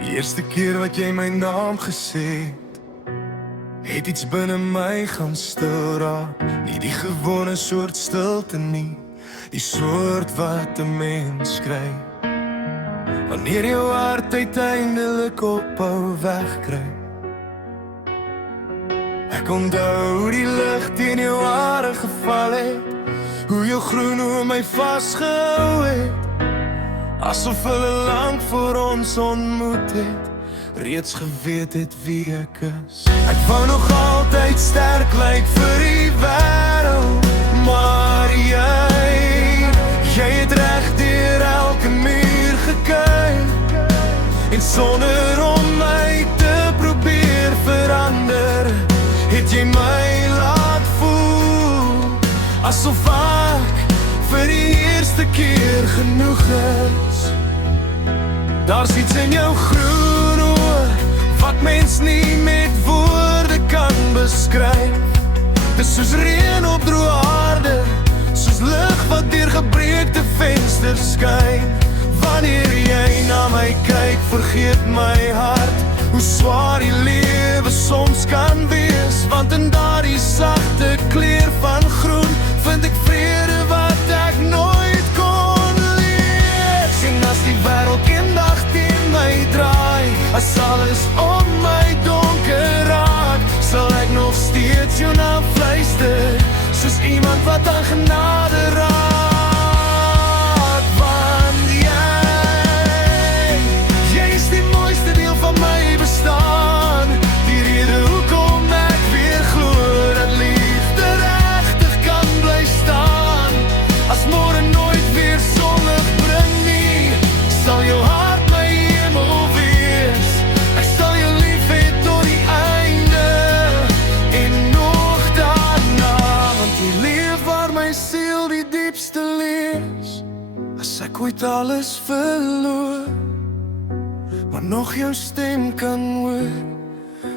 Die eerste keer wat jy my naam gesê het iets binne my gaan stil raak. Nie die gewone soort stilte nie, die soort wat 'n mens kry wanneer jou hart uiteindelik ophou wegkry. Ek onthou hoe die lig teen jou hare geval het, hoe jou groen oë my vasgehou het, asof hulle lank voor ons ontmoet het, reeds geweet het wie ek is. Ek wou nog altyd sterk lyk vir die wêreld, maar jy het reg deur elke muur gekyk, en sonder om my te probeer verander, het jy my laat voel, asof ek vir die eerste keer genoeg is. Daar's iets in jou groen oë wat mens nie met woorde kan beskryf. Dis soos reën op droë aarde, soos lig wat deur gebreekte vensters skyn. Wanneer jy na my kyk, vergeet my hart hoe swaar die lewe soms kan wees, want in daardie sagte kleur van groen vind ek vrede wat ek nooit kon lees. En as die wêreld eendag teen my draai, as alles om my donker raak, sal ek nog steeds jou naam fluister, soos iemand wat aan genade raak. Want jy is die mooiste deel van my bestaan, die rede hoekom ek weer glo dat liefde regtig kan bly staan. As môre nooit weer sonlig bring nie, sal jou hart my hemel wees. Ek sal jou lief hê tot die einde en nog daarna, want jy leef waar my siel die diepste lees. As ek ooit alles verloor, maar nog jou stem kan hoor,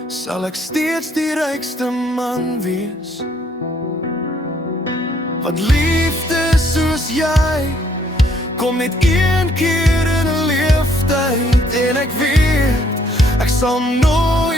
sal ek steeds die rykste man wees. Want liefde soos jy kom net een keer in 'n leeftyd, en ek weet ek sal nooit